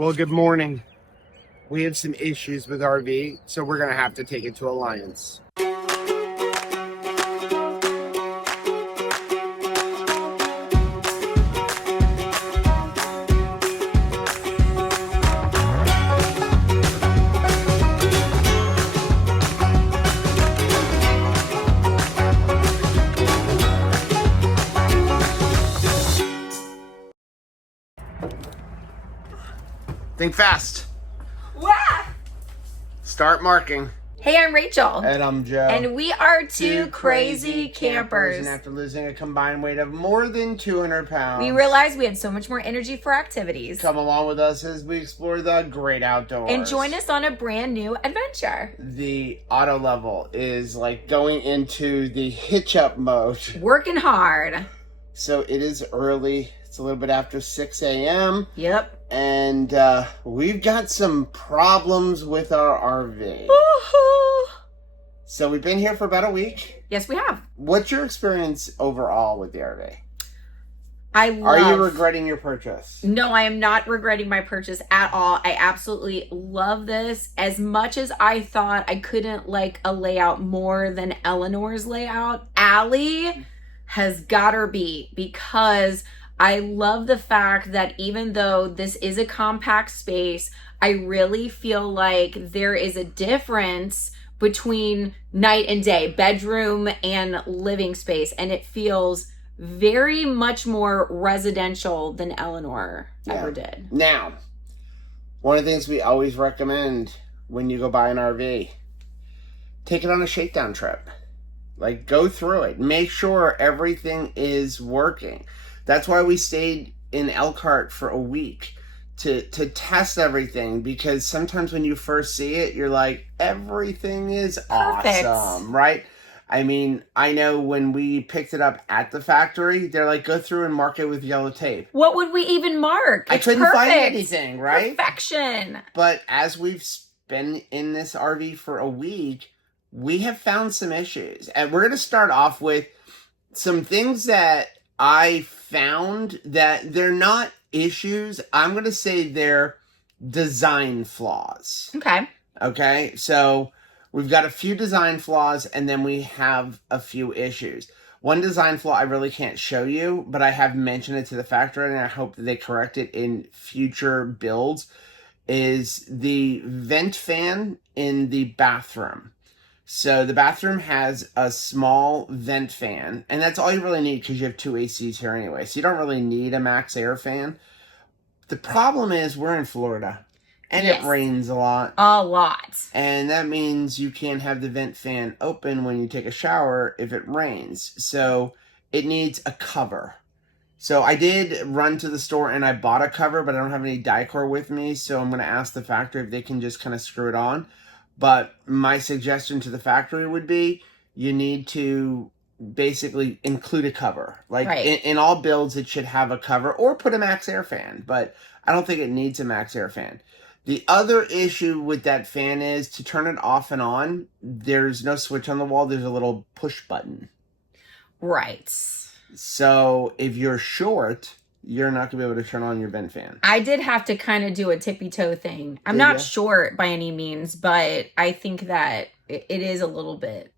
Well, good morning. We have some issues with RV, so we're going to have to take it to Alliance. Think fast. Wah! Start marking. Hey, I'm Rachel. And I'm Joe. And we are two crazy campers. And after losing a combined weight of more than 200 pounds, we realized we had so much more energy for activities. Come along with us as we explore the great outdoors. And join us on a brand new adventure. The auto level is like going into the hitch up mode. Working hard. So it is early. It's a little bit after 6 a.m. Yep. And we've got some problems with our RV. So we've been here for about a week. Yes, we have. What's your experience overall with the RV? Are you regretting your purchase? No, I am not regretting my purchase at all. I absolutely love this. As much as I thought I couldn't like a layout more than Eleanor's layout, Allie has got her beat, because I love the fact that even though this is a compact space, I really feel like there is a difference between night and day, bedroom and living space, and it feels very much more residential than Eleanor ever did. Now, one of the things we always recommend when you go buy an RV, take it on a shakedown trip. Like, go through it. Make sure everything is working. That's why we stayed in Elkhart for a week to test everything, because sometimes when you first see it, you're like, everything is perfect. Awesome, right? I mean, I know when we picked it up at the factory, they're like, go through and mark it with yellow tape. What would we even mark? I couldn't find anything, right? Perfection. But as we've been in this RV for a week, we have found some issues. And we're going to start off with some things that I found that they're not issues. I'm going to say they're design flaws. Okay. So we've got a few design flaws, and then we have a few issues. One design flaw I really can't show you, but I have mentioned it to the factory, and I hope that they correct it in future builds, is the vent fan in the bathroom. So the bathroom has a small vent fan, and that's all you really need because you have two ACs here anyway. So you don't really need a max air fan. The problem is we're in Florida, and It rains a lot. A lot. And that means you can't have the vent fan open when you take a shower if it rains. So it needs a cover. So I did run to the store and I bought a cover, but I don't have any Dicor with me. So I'm going to ask the factory if they can just kind of screw it on. But my suggestion to the factory would be you need to basically include a cover. Like in all builds, it should have a cover, or put a max air fan. But I don't think it needs a max air fan. The other issue with that fan is to turn it off and on, there's no switch on the wall. There's a little push button. Right. So if you're short, you're not going to be able to turn on your vent fan. I did have to kind of do a tippy toe thing. I'm not short by any means, but I think that it is a little bit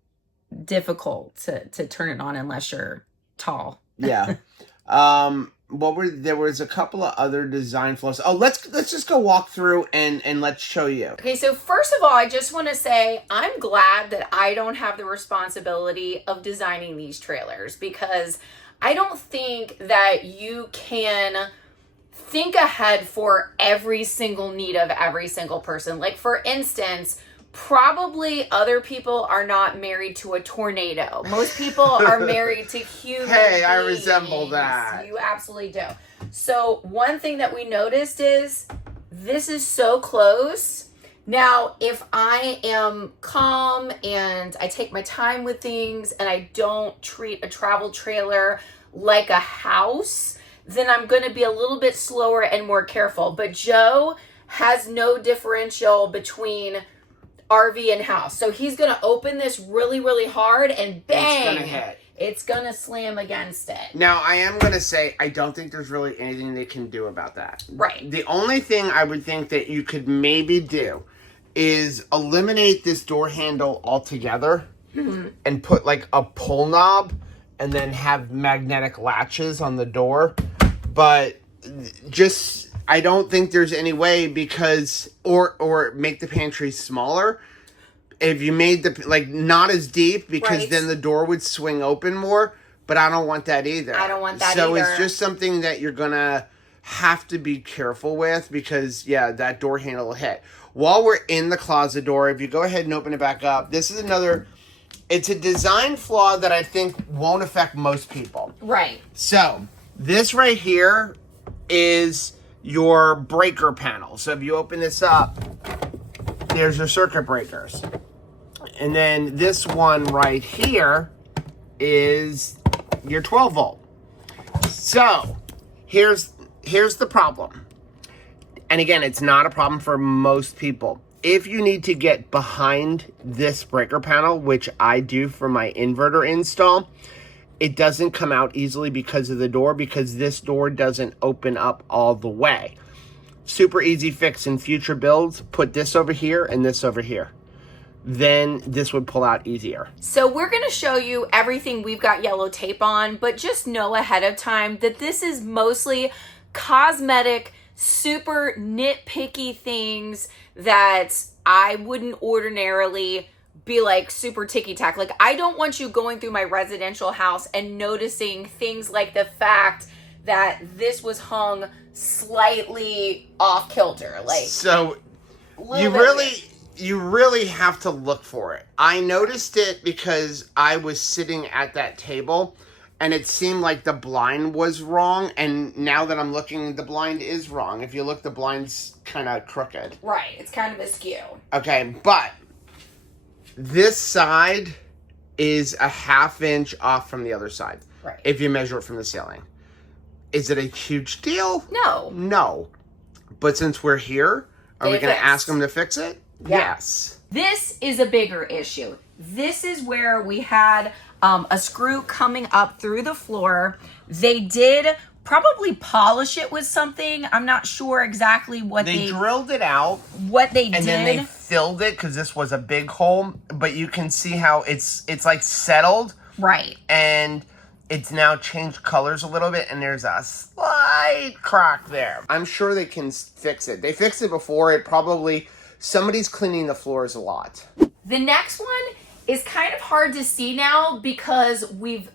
difficult to turn it on unless you're tall. Yeah. There was a couple of other design flaws. Oh, let's just go walk through and let's show you. Okay, so first of all, I just want to say I'm glad that I don't have the responsibility of designing these trailers, because I don't think that you can think ahead for every single need of every single person. Like, for instance, probably other people are not married to a tornado. Most people are married to human beings. I resemble that. You absolutely do. So one thing that we noticed is this is so close. Now, if I am calm and I take my time with things and I don't treat a travel trailer like a house, then I'm going to be a little bit slower and more careful. But Joe has no differential between RV and house. So he's going to open this really, really hard and bang. It's going to hit. It's going to slam against it. Now, I am going to say, I don't think there's really anything they can do about that. Right. The only thing I would think that you could maybe do is eliminate this door handle altogether and put like a pull knob and then have magnetic latches on the door. But just, I don't think there's any way because, or make the pantry smaller. If you made the, like, not as deep, because then the door would swing open more, but I don't want that either. I don't want that so either. It's just something that you're going to have to be careful with because, yeah, that door handle will hit. While we're in the closet door, if you go ahead and open it back up, this is another, it's a design flaw that I think won't affect most people. Right. So, this right here is your breaker panel. So if you open this up, there's your circuit breakers. And then this one right here is your 12 volt. So here's the problem. And again, it's not a problem for most people. If you need to get behind this breaker panel, which I do for my inverter install, it doesn't come out easily because of the door, because this door doesn't open up all the way. Super easy fix in future builds. Put this over here and this over here. Then this would pull out easier. So we're going to show you everything we've got yellow tape on, but just know ahead of time that this is mostly cosmetic, super nitpicky things that I wouldn't ordinarily be like super ticky-tack. Like, I don't want you going through my residential house and noticing things like the fact that this was hung slightly off kilter. Like, so you really have to look for it. I noticed it because I was sitting at that table and it seemed like the blind was wrong, and now that I'm looking, the blind is wrong. If you look, the blind's kind of crooked. Right, it's kind of askew. Okay, but this side is a ½ inch off from the other side. Right. If you measure it from the ceiling. Is it a huge deal? No. No. But since we're here, are we going to ask them to fix it? Yeah. Yes. This is a bigger issue. This is where we had a screw coming up through the floor. They did probably polish it with something. I'm not sure exactly what they drilled it out. What they did. And then they filled it because this was a big hole. But you can see how it's like settled. Right. And it's now changed colors a little bit, and there's a slight crack there. I'm sure they can fix it. They fixed it before. It probably, somebody's cleaning the floors a lot. The next one is kind of hard to see now because we've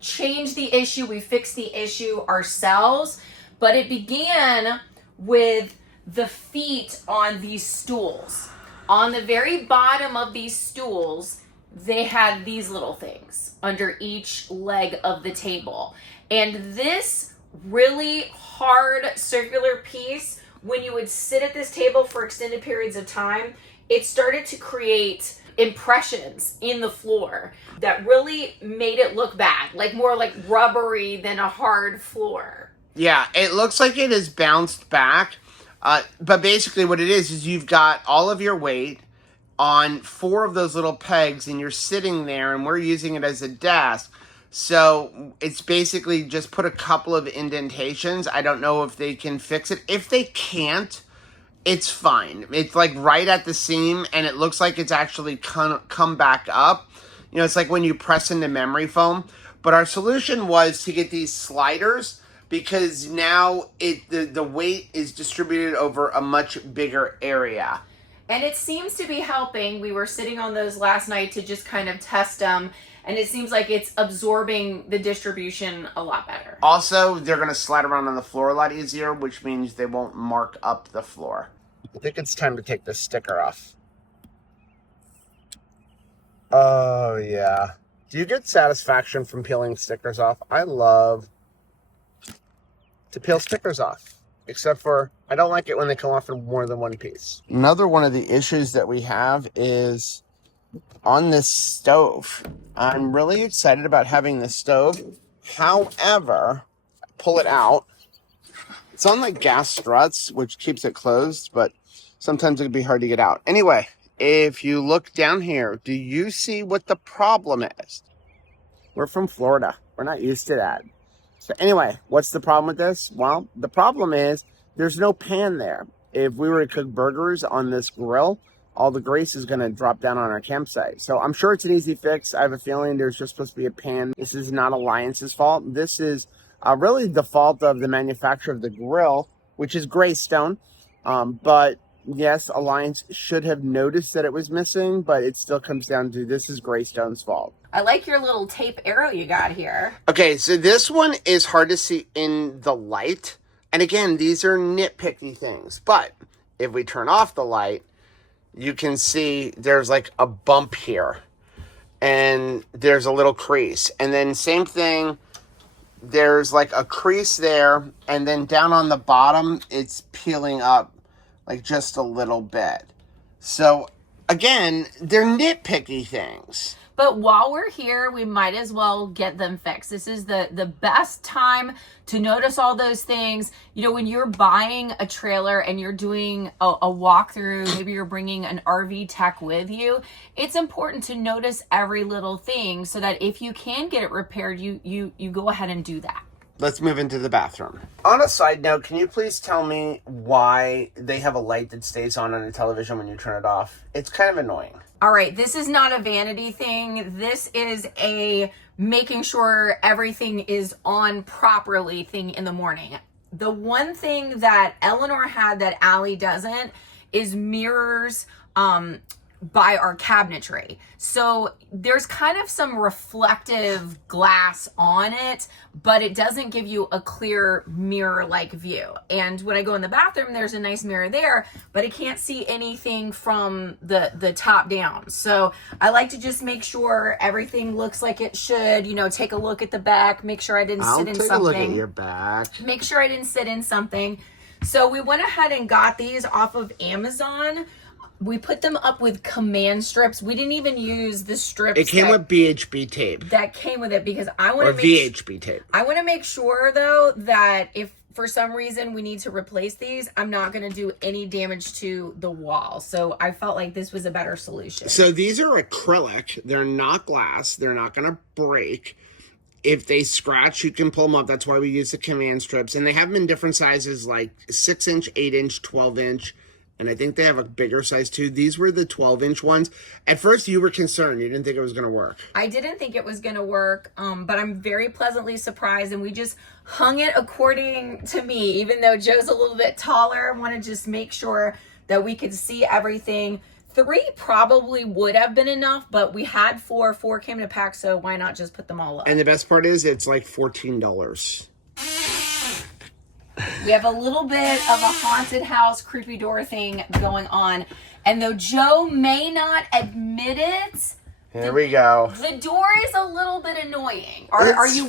changed the issue. We fixed the issue ourselves, but it began with the feet on these stools. On the very bottom of these stools, they had these little things under each leg of the table. And this really hard circular piece, when you would sit at this table for extended periods of time, it started to create impressions in the floor that really made it look bad, like more like rubbery than a hard floor. Yeah, it looks like it has bounced back. But basically what it is you've got all of your weight on 4 of those little pegs, and you're sitting there, and we're using it as a desk. So it's basically just put a couple of indentations. I don't know if they can fix it. If they can't, it's fine. It's like right at the seam, and it looks like it's actually come back up. You know, it's like when you press into memory foam. But our solution was to get these sliders, because now the weight is distributed over a much bigger area. And it seems to be helping. We were sitting on those last night to just kind of test them, and it seems like it's absorbing the distribution a lot better. Also, they're going to slide around on the floor a lot easier, which means they won't mark up the floor. I think it's time to take this sticker off. Oh, yeah. Do you get satisfaction from peeling stickers off? I love to peel stickers off. Except for, I don't like it when they come off in more than one piece. Another one of the issues that we have is on this stove. I'm really excited about having this stove. However, pull it out. It's on like gas struts, which keeps it closed, but sometimes it can be hard to get out. Anyway, if you look down here, do you see what the problem is? We're from Florida. We're not used to that. So anyway, what's the problem with this? Well, the problem is there's no pan there. If we were to cook burgers on this grill, all the grease is going to drop down on our campsite. So I'm sure it's an easy fix. I have a feeling there's just supposed to be a pan. This is not Alliance's fault. This is really the fault of the manufacturer of the grill, which is Greystone. But yes, Alliance should have noticed that it was missing, but it still comes down to this is Greystone's fault. I like your little tape arrow you got here. Okay, so this one is hard to see in the light. And again, these are nitpicky things. But if we turn off the light, you can see there's like a bump here. And there's a little crease. And then same thing, there's like a crease there. And then down on the bottom, it's peeling up like just a little bit. So again, they're nitpicky things. But while we're here, we might as well get them fixed. This is the best time to notice all those things. You know, when you're buying a trailer and you're doing a walkthrough, maybe you're bringing an RV tech with you, it's important to notice every little thing so that if you can get it repaired, you go ahead and do that. Let's move into the bathroom. On a side note, can you please tell me why they have a light that stays on a television when you turn it off? It's kind of annoying. All right, this is not a vanity thing. This is a making sure everything is on properly thing in the morning. The one thing that Eleanor had that Allie doesn't is mirrors by our cabinetry. So there's kind of some reflective glass on it, but it doesn't give you a clear mirror-like view. And when I go in the bathroom, there's a nice mirror there, but I can't see anything from the top down. So I like to just make sure everything looks like it should, you know, take a look at the back, make sure I didn't sit in something. I'll take a look at your back. Make sure I didn't sit in something. So we went ahead and got these off of Amazon. We put them up with command strips. We didn't even use the strips. It came with BHB tape. That came with it because I want to VHB tape. I want to make sure though that if for some reason we need to replace these, I'm not going to do any damage to the wall. So I felt like this was a better solution. So these are acrylic. They're not glass. They're not going to break. If they scratch, you can pull them up. That's why we use the command strips. And they have them in different sizes, like 6-inch, 8-inch, 12-inch. And I think they have a bigger size too. These were the 12-inch ones. At first, you were concerned. You didn't think it was going to work. I didn't think it was going to work, but I'm very pleasantly surprised. And we just hung it according to me, even though Joe's a little bit taller. I want to just make sure that we could see everything. 3 probably would have been enough, but we had 4. 4 came in a pack, so why not just put them all up? And the best part is it's like $14. We have a little bit of a haunted house, creepy door thing going on. And though Joe may not admit it, here we go. The door is a little bit annoying. Are you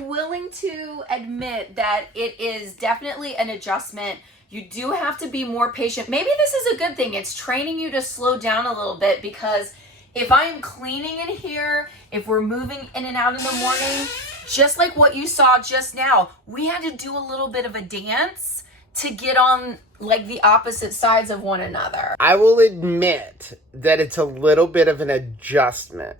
willing to admit that it is definitely an adjustment? You do have to be more patient. Maybe this is a good thing. It's training you to slow down a little bit, because if I'm cleaning in here, if we're moving in and out in the morning, just like what you saw just now, we had to do a little bit of a dance to get on like the opposite sides of one another. I will admit that it's a little bit of an adjustment.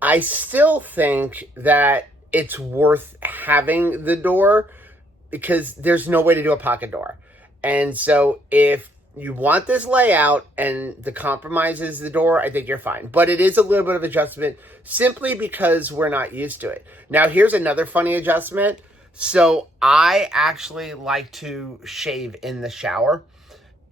I still think that it's worth having the door because there's no way to do a pocket door. And so if you want this layout and the compromise is the door, I think you're fine. But it is a little bit of adjustment simply because we're not used to it. Now, here's another funny adjustment. So I actually like to shave in the shower.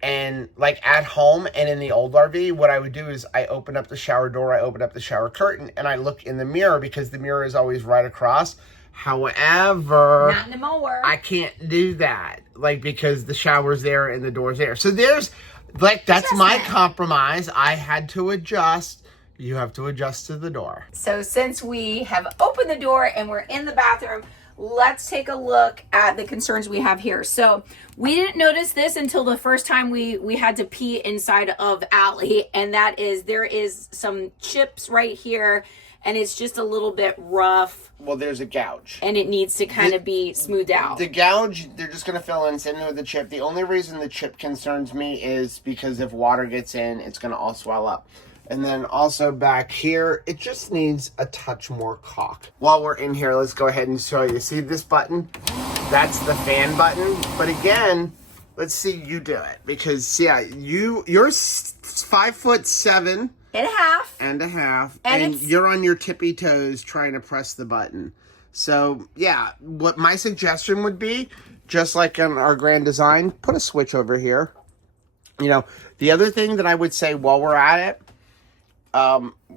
And like at home and in the old RV, what I would do is I open up the shower door, I open up the shower curtain, and I look in the mirror because the mirror is always right across. However, not anymore. I can't do that, like, because the shower's there and the door's there. So there's, like, that's my compromise. I had to adjust. You have to adjust to the door. So since we have opened the door and we're in the bathroom, let's take a look at the concerns we have here. So we didn't notice this until the first time we had to pee inside of Allie, and that is there is some chips right here. and it's just a little bit rough. Well, there's a gouge. And it needs to kind of be smoothed out. The gouge, they're just going to fill in, send it with the chip. The only reason the chip concerns me is because if water gets in, it's going to all swell up. And then also back here, it just needs a touch more caulk. While we're in here, let's go ahead and show you. See this button? That's the fan button. But again, let's see you do it. Because, yeah, you're 5'7" and a half. And you're on your tippy toes trying to press the button. So, yeah, what my suggestion would be, just like on our Grand Design, put a switch over here. You know, the other thing that I would say while we're at it,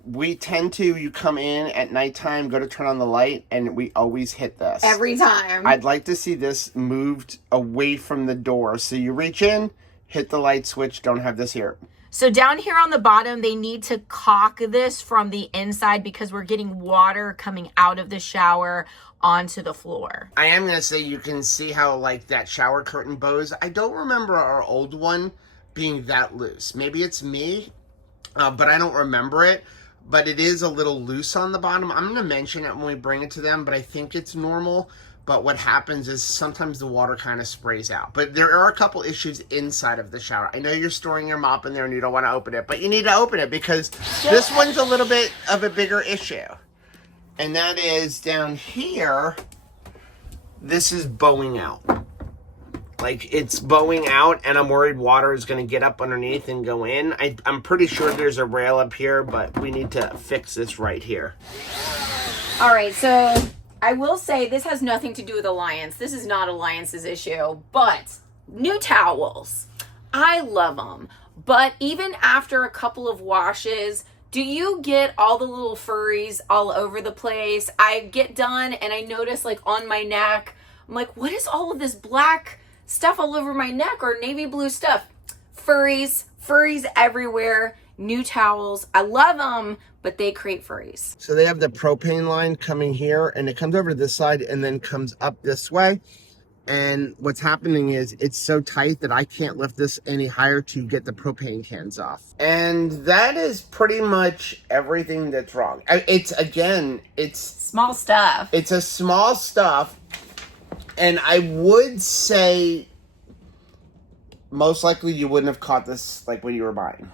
we tend to, you come in at nighttime, go to turn on the light, and we always hit this. Every time. I'd like to see this moved away from the door. So you reach in, hit the light switch, don't have this here. So down here on the bottom, they need to caulk this from the inside because we're getting water coming out of the shower onto the floor. I am going to say you can see how like that shower curtain bows. I don't remember our old one being that loose. Maybe it's me, but I don't remember it. But it is a little loose on the bottom. I'm going to mention it when we bring it to them, but I think it's normal. But what happens is sometimes the water kind of sprays out. But there are a couple issues inside of the shower. I know you're storing your mop in there and you don't want to open it, but you need to open it because this one's a little bit of a bigger issue. And that is down here, this is bowing out. Like it's bowing out and I'm worried water is going to get up underneath and go in. I'm pretty sure there's a rail up here, but we need to fix this right here. All right, so I will say this has nothing to do with Alliance. This is not Alliance's issue, but new towels. I love them. But even after a couple of washes, do you get all the little furries all over the place? I get done and I notice like on my neck, I'm like, what is all of this black stuff all over my neck or navy blue stuff? Furries everywhere. New towels. I love them, but they create furries. So they have the propane line coming here and it comes over to this side and then comes up this way. And what's happening is it's so tight that I can't lift this any higher to get the propane cans off. And that is pretty much everything that's wrong. It's small stuff. It's a small stuff. And I would say most likely you wouldn't have caught this like when you were buying.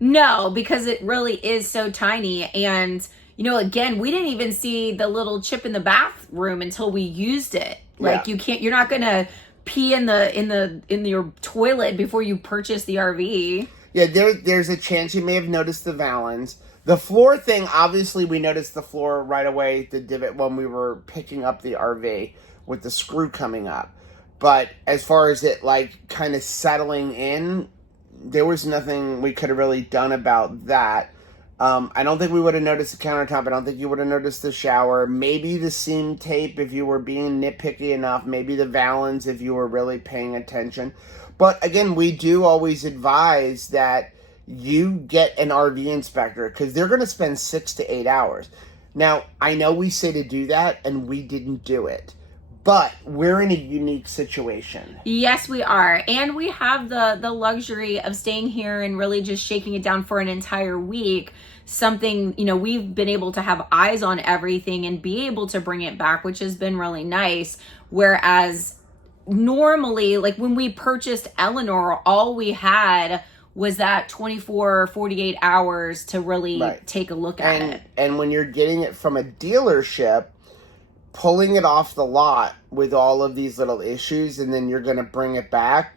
No, because it really is so tiny. And, you know, again, we didn't even see the little chip in the bathroom until we used it. Like you're not going to pee in your toilet before you purchase the RV. Yeah, there's a chance you may have noticed the valens. The floor thing, obviously we noticed the floor right away, the divot when we were picking up the RV with the screw coming up. But as far as it like kind of settling in, there was nothing we could have really done about that. I don't think we would have noticed the countertop. I don't think you would have noticed the shower. Maybe the seam tape if you were being nitpicky enough. Maybe the valens if you were really paying attention. But again, we do always advise that you get an RV inspector because they're going to spend 6 to 8 hours. Now, I know we say to do that and we didn't do it. But we're in a unique situation. Yes, we are. And we have the luxury of staying here and really just shaking it down for an entire week. Something, you know, we've been able to have eyes on everything and be able to bring it back, which has been really nice. Whereas normally, like when we purchased Eleanor, all we had was that 24 48 hours to really take a look at it. And when you're getting it from a dealership, pulling it off the lot with all of these little issues, and then you're going to bring it back,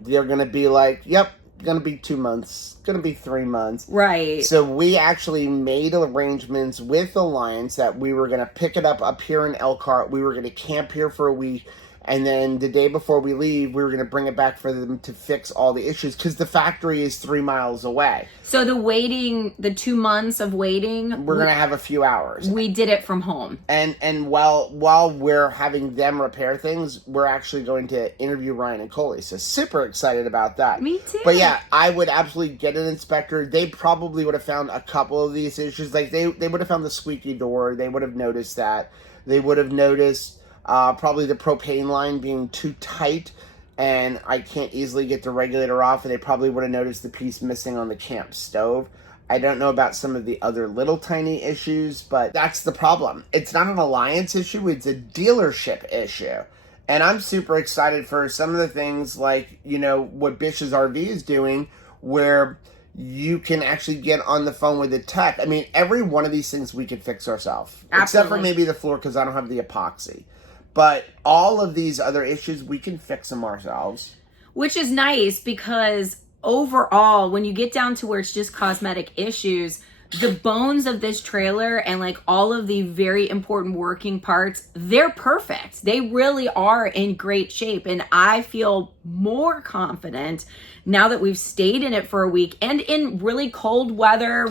they're going to be like, yep, going to be 2 months, going to be 3 months. Right. So we actually made arrangements with Alliance that we were going to pick it up here in Elkhart. We were going to camp here for a week. And then the day before we leave, we were going to bring it back for them to fix all the issues because the factory is 3 miles away. So the 2 months of waiting, we're going to have a few hours. We did it from home. And while we're having them repair things, we're actually going to interview Ryan and Coley. So super excited about that. Me too. But yeah, I would absolutely get an inspector. They probably would have found a couple of these issues. Like they would have found the squeaky door. They would have noticed that. They would have noticed probably the propane line being too tight and I can't easily get the regulator off, and they probably would have noticed the piece missing on the camp stove. I don't know about some of the other little tiny issues, but that's the problem. It's not an alliance issue, it's a dealership issue. And I'm super excited for some of the things like, you know, what Bish's RV is doing, where you can actually get on the phone with the tech. I mean, every one of these things we could fix ourselves. Absolutely. Except for maybe the floor, because I don't have the epoxy. But all of these other issues, we can fix them ourselves. Which is nice, because overall, when you get down to where it's just cosmetic issues, the bones of this trailer and like all of the very important working parts, they're perfect. They really are in great shape. And I feel more confident now that we've stayed in it for a week and in really cold weather.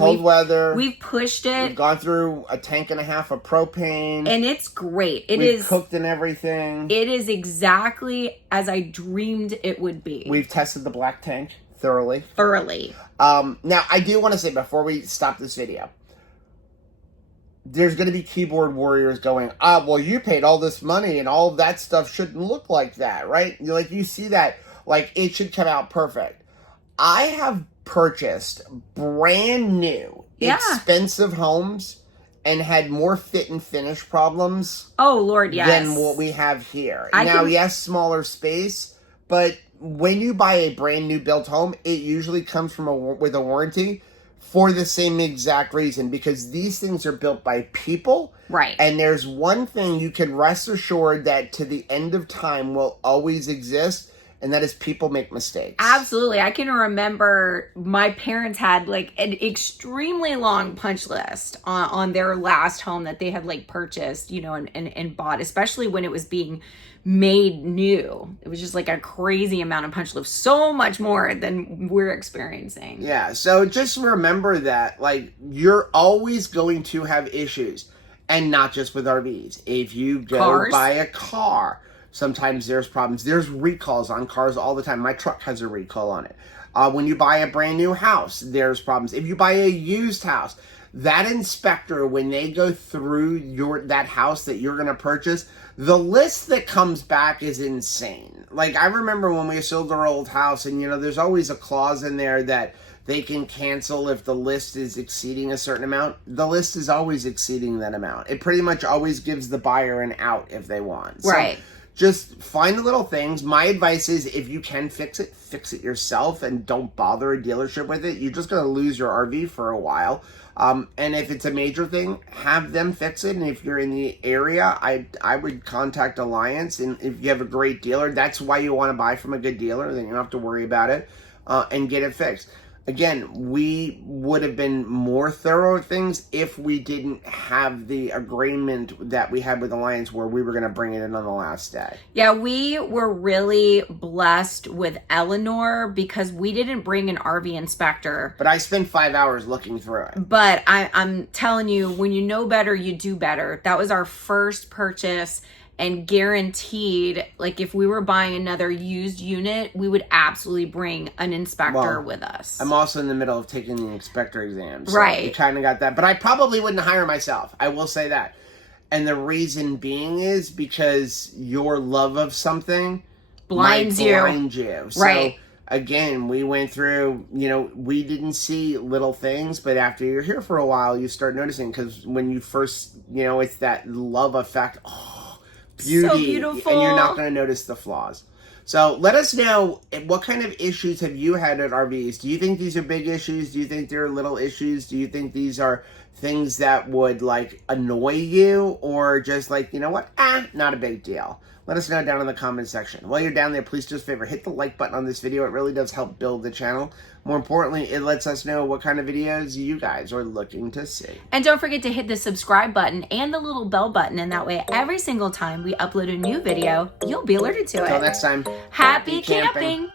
We've pushed it. We've gone through a tank and a half of propane. And it's great. We've cooked and everything. It is exactly as I dreamed it would be. We've tested the black tank thoroughly. Now, I do want to say, before we stop this video, there's going to be keyboard warriors going, well, you paid all this money and all of that stuff shouldn't look like that, right? Like, you see that, like, it should come out perfect. I have purchased brand new, expensive homes and had more fit and finish problems. Oh, Lord, yes. Than what we have here. Yes, smaller space, but when you buy a brand new built home, it usually comes with a warranty for the same exact reason, because these things are built by people. Right. And there's one thing you can rest assured that to the end of time will always exist, and that is people make mistakes. Absolutely. I can remember my parents had like an extremely long punch list on their last home that they had like purchased, you know, and bought, especially when it was being made new. It was just like a crazy amount of punch list, so much more than we're experiencing. Yeah, so just remember that, like, you're always going to have issues, and not just with RVs. If you go buy a car, sometimes there's problems. There's recalls on cars all the time. My truck has a recall on it. When you buy a brand new house, there's problems. If you buy a used house, that inspector, when they go through that house that you're going to purchase, the list that comes back is insane. Like, I remember when we sold our old house, and, you know, there's always a clause in there that they can cancel if the list is exceeding a certain amount. The list is always exceeding that amount. It pretty much always gives the buyer an out if they want. Right. So just find the little things. My advice is, if you can fix it yourself, and don't bother a dealership with it. You're just going to lose your RV for a while. And if it's a major thing, have them fix it. And if you're in the area, I would contact Alliance. And if you have a great dealer, that's why you want to buy from a good dealer. Then you don't have to worry about it, and get it fixed. Again, we would have been more thorough at things if we didn't have the agreement that we had with Alliance, where we were going to bring it in on the last day. Yeah, we were really blessed with Eleanor because we didn't bring an RV inspector. But I spent 5 hours looking through it. But I'm telling you, when you know better, you do better. That was our first purchase. And guaranteed, like, if we were buying another used unit, we would absolutely bring an inspector with us. I'm also in the middle of taking the inspector exam. So right. You kind of got that. But I probably wouldn't hire myself. I will say that. And the reason being is because your love of something blinds you. Right. So, again, we went through, you know, we didn't see little things, but after you're here for a while, you start noticing, because when you first, you know, it's that love effect. Oh, beauty, so beautiful. And you're not going to notice the flaws. So let us know, what kind of issues have you had at RVs? Do you think these are big issues? Do you think they're little issues? Do you think these are things that would, like, annoy you, or just like, you know what, not a big deal? Let us know down in the comment section. While you're down there, please do us a favor, hit the like button on this video. It really does help build the channel. More importantly, it lets us know what kind of videos you guys are looking to see. And don't forget to hit the subscribe button and the little bell button, and that way every single time we upload a new video, you'll be alerted to it. Until next time, happy camping.